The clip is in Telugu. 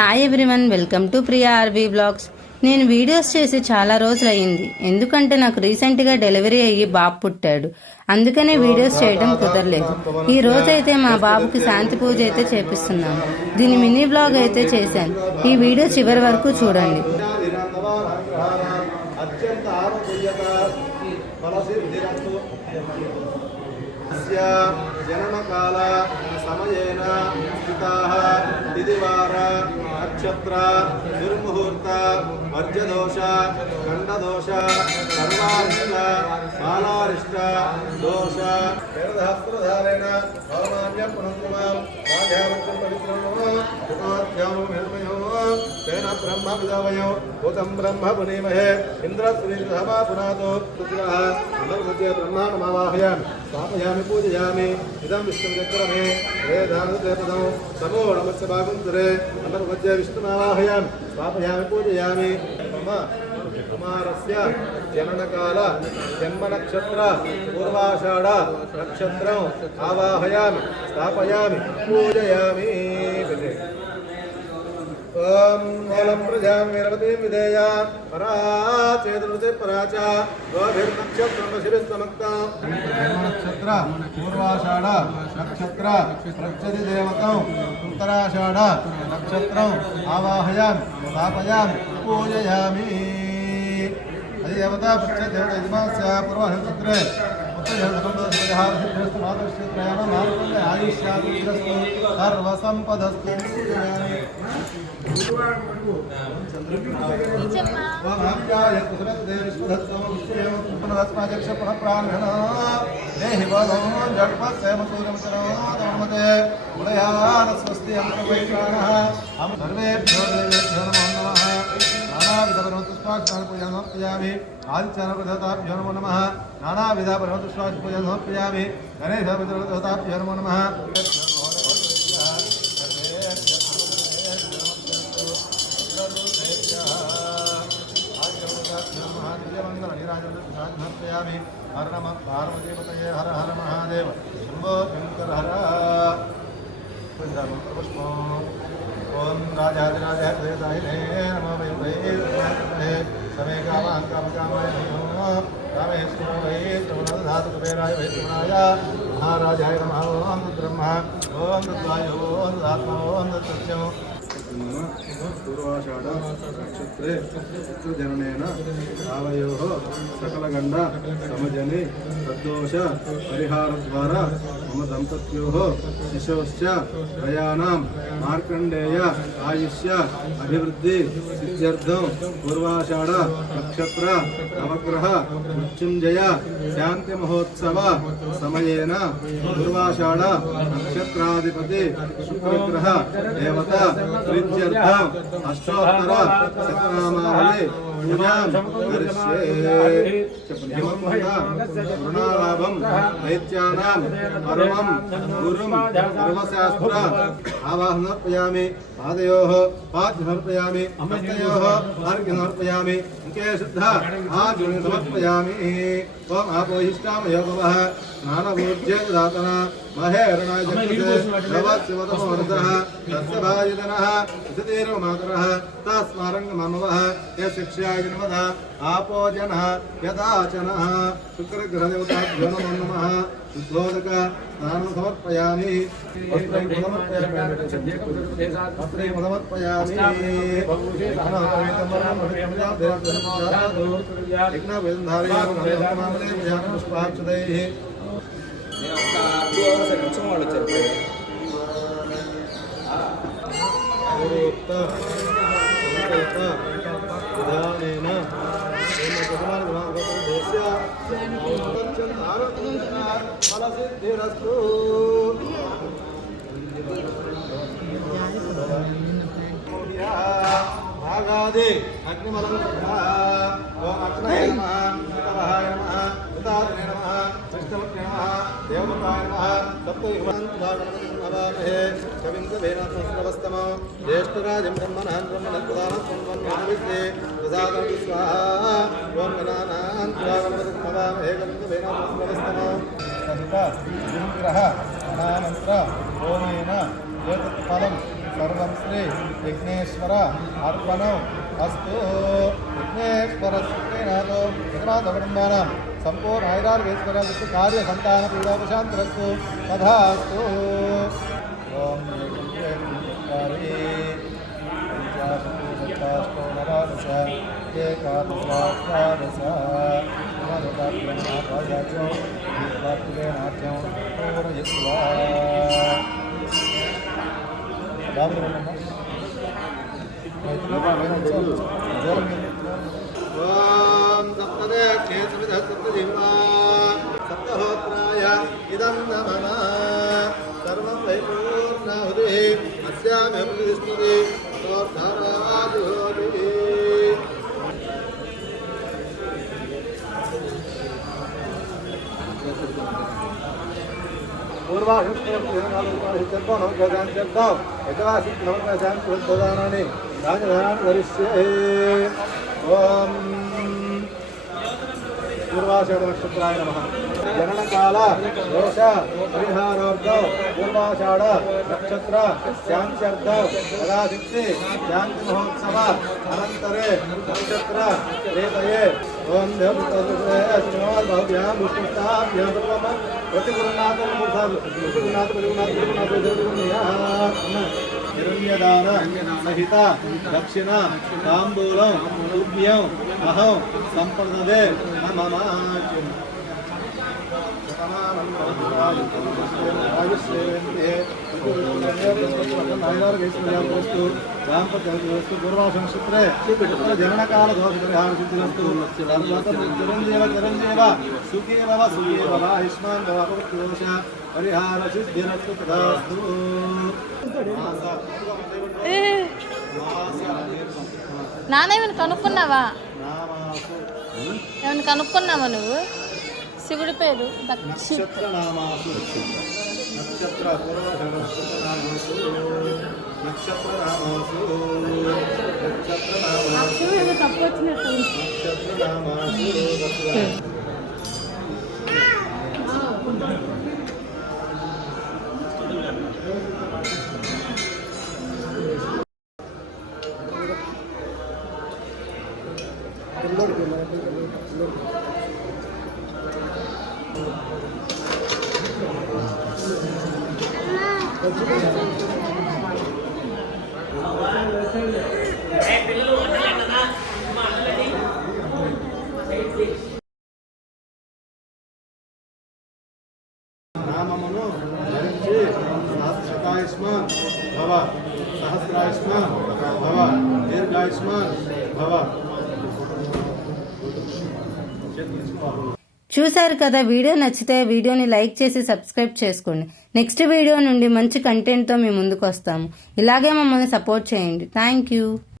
Hi everyone, welcome to Priya RV blogs. నేను వీడియోస్ చేసి చాలా రోజులు అయ్యింది. ఎందుకంటే నాకు రీసెంట్గా డెలివరీ అయ్యి బాబు పుట్టాడు. అందుకనే వీడియోస్ చేయడం కుదరలేదు. ఈ రోజైతే మా బాబుకి శాంతి పూజ అయితే చేపిస్తున్నాను. దీని మినీ బ్లాగ్ అయితే చేశాను. ఈ వీడియో చివరి వరకు చూడండి. జననకాల సమయేన స్థితాః తిథివార నక్షత్ర దుర్ముహూర్త వర్జదోష ఖండదోష సర్వారిష్ట బాలారిష్ట దోష వేదహస్త్రధారేణ భవనాన్య పునఃమాం రాజావచ్చం పవిత్రమో ఉపాధ్యామో నిర్మయో తేన బ్రహ్మ విదావయో భూతం బ్రహ్మ పునీమహే ఇంద్రస్వీర్ధమా పునాతో పుత్రః నమోజే బ్రహ్మాణమావాహయామి స్థాపయామి పూజయామి ఇదం విష్ణుచక్రమే వేదానుదేవతం సమో నమస్య భాగంతురే నమోజే విష్ణుమావాహయామి స్థాపయామి పూజయామి మమ కుమారస్య జననకాల జన్మ నక్షత్ర పూర్వాషాఢ నక్షత్రం ఆవాహయామి స్థాపయామి పూజయామి. ఓం మూలం ప్రజాం వీరవతీం విధేయ పరాచేతురుతి పరాచ గోభిర్నక్షత్రం శిరస్తమక్తం నక్షత్ర పూర్వాషాఢ నక్షత్ర ప్రక్షతి దేవతం ఉత్తరాషాఢ నక్షత్రం ఆవాహయామి స్థాపయామి పూజయామి. అది దేవత ప్రక్షతి దేవత యజమానస్య పూర్వనక్షత్రే సర్వసంపదస్తు సమర్పయామి. ఆదిత్యాభ్యో నమో నమః. నానావిధ పరమతుష్పాక్షపూజాం సమర్పయామి. గణేశభ్యో నమో నమః. సమర్పయామి. హర నమ పార్వతీపతయే హర హర మహాదేవ శంభో శంకర హర. పుష్పం ఓం రాజాదిరాజాహినే నమో why సమే come on కామకామాయ Namo Rameshwara why శ్రవణధాతు కుబేరాయ why శ్రవణాయ మహారాజాయ నమః. ఓం బ్రహ్మ ఓం తద్వాయు ఓం తదాత్మ ఓం తత్సత్యం. పూర్వాషాఢ నక్షత్రే పుత్రజననేన రావయోః సకలగండ సమజని తద్దోష పరిహారద్వారా మమ దంపత్యోః శిశోశ్చ ప్రయాణం మార్కండేయ ఆయుష్య అభివృద్ధి సిద్ధ్యర్థం పూర్వాషాఢ నక్షత్ర నవగ్రహ మృత్యుంజయ శాంతి మహోత్సవ సమయేన పూర్వాషాఢ నక్షత్రాధిపతి శుక్రగ్రహ దేవత ప్రీత్యర్థం అష్టోత్తర శతనామావళి పూజాం కరిష్యే. రుణాలాభం దైత్యానాం పరమం గురుం సర్వశాస్త్ర ఆవాహన సమర్పయామి. పాదయోః పాద్య సమర్పయామి. హస్తయోః అర్ఘ్య సమర్పయామి. ముఖే శుద్ధ ఆజ్ఞ సమర్పయామి. ఓం ఆపోహిష్టామయో భవః స్నానమూర్జే దాతన మహేరణాయ జగత్సవతమోరథః తస్యభాజితనః విశతీర్వమాతరః తస్మారంగమమవః యశిక్ష్యాయ నమః ఆపోజనః యదాచనః. శుక్రగ్రహదేవతాభ్యో నమో నమః. శుద్ధోదక స్నానం సమర్పయామి. వస్త్రం సమర్పయామి. పుష్పాక్షదైః ఫలసిద్ధిరస్తు. భాగాది అగ్నిమలం ఓం అగ్నయ నమః. పితవహాయ నమః. పితాత్రే నమః. విష్ణుమూర్తే నమః. దేవతాయ నమః. సప్తయుగాంతభాగమహే కవిం కవీనాథస్తమో జ్యేష్ఠరాజం బ్రహ్మణాన్ బ్రహ్మణస్పదానం బ్రహ్మణ్ణోదిస్తే ప్రసాదం స్వాహా. ఓం గణానాన్వాగమహే కవిం కవీనాథస్తమో సహిత విగ్రహ అనామంత్ర ఓమేన ఏతత్ ఫలం सर्वं श्री विघ्नेश्वर अर्पणम् अस्तु विघ्नेश्वरस्तेनाथो यजमानवृन्दानां सम्पूर्ण ऐरार्वेश्वरस्तु कार्यसन्तानपीडापशान्तरस्तु तथास्तु ॐ एकं पंचाशतो नरादश एकादशाष्टादश नाट्यं पूरयित्वा सप्तहोत्राय इदं नमः सर्वं वैपूर्णाहुतिः अस्यामि प्रतिष्ठिते सोऽर्धराजुहोतिः पूर्वाहितदानानि राजधानानि धरिष्ये ॐ पूर्वाषाढ़ नक्षत्राय नमः जननकाल दोष परिहारार्थं पूर्वाषाढ़ नक्षत्र शांत्यर्थं पदाधिक्ति शांति महोत्सव अनंतरे नक्षत्र रेतये ओम देवपुत्रस्वाहा भव्यां पुष्पस्ताभ्यां सर्वं प्रतिगुरुनाथ हिरण्यदान सहित दक्षिण तांबूलं तुभ्यं अहं संप्रददे नमः पूर्वाशंसूत्रे जननकाल दोषपरिहार सिद्धिरस्तु चिरंजीव चिरंजीव सुखी भव आयुष्मान भव दोष परिहार सिद्धिरस्तु तथास्तु నాన్న ఏమైనా కనుక్కున్నావా ఏమైనా కనుక్కున్నావా నువ్వు శివుడి పేరు నక్షత్ర నామాసు నక్షత్ర నక్షత్ర నామాసు నక్షత్ర నామాసు తప్పు వచ్చినట్టు నక్షత్ర నామాసు నామమును ధరించి శతాయుష్మాన్ భవ సహస్రాయుష్మాన్ భవ దీర్ఘాయుష్మాన్ భవ. చూశారు కదా, వీడియో నచ్చితే వీడియోని లైక్ చేసి సబ్స్క్రైబ్ చేసుకోండి. నెక్స్ట్ వీడియో నుండి మంచి కంటెంట్తో మీ ముందుకు వస్తాము. ఇలాగే మమ్మల్ని సపోర్ట్ చేయండి. Thank you.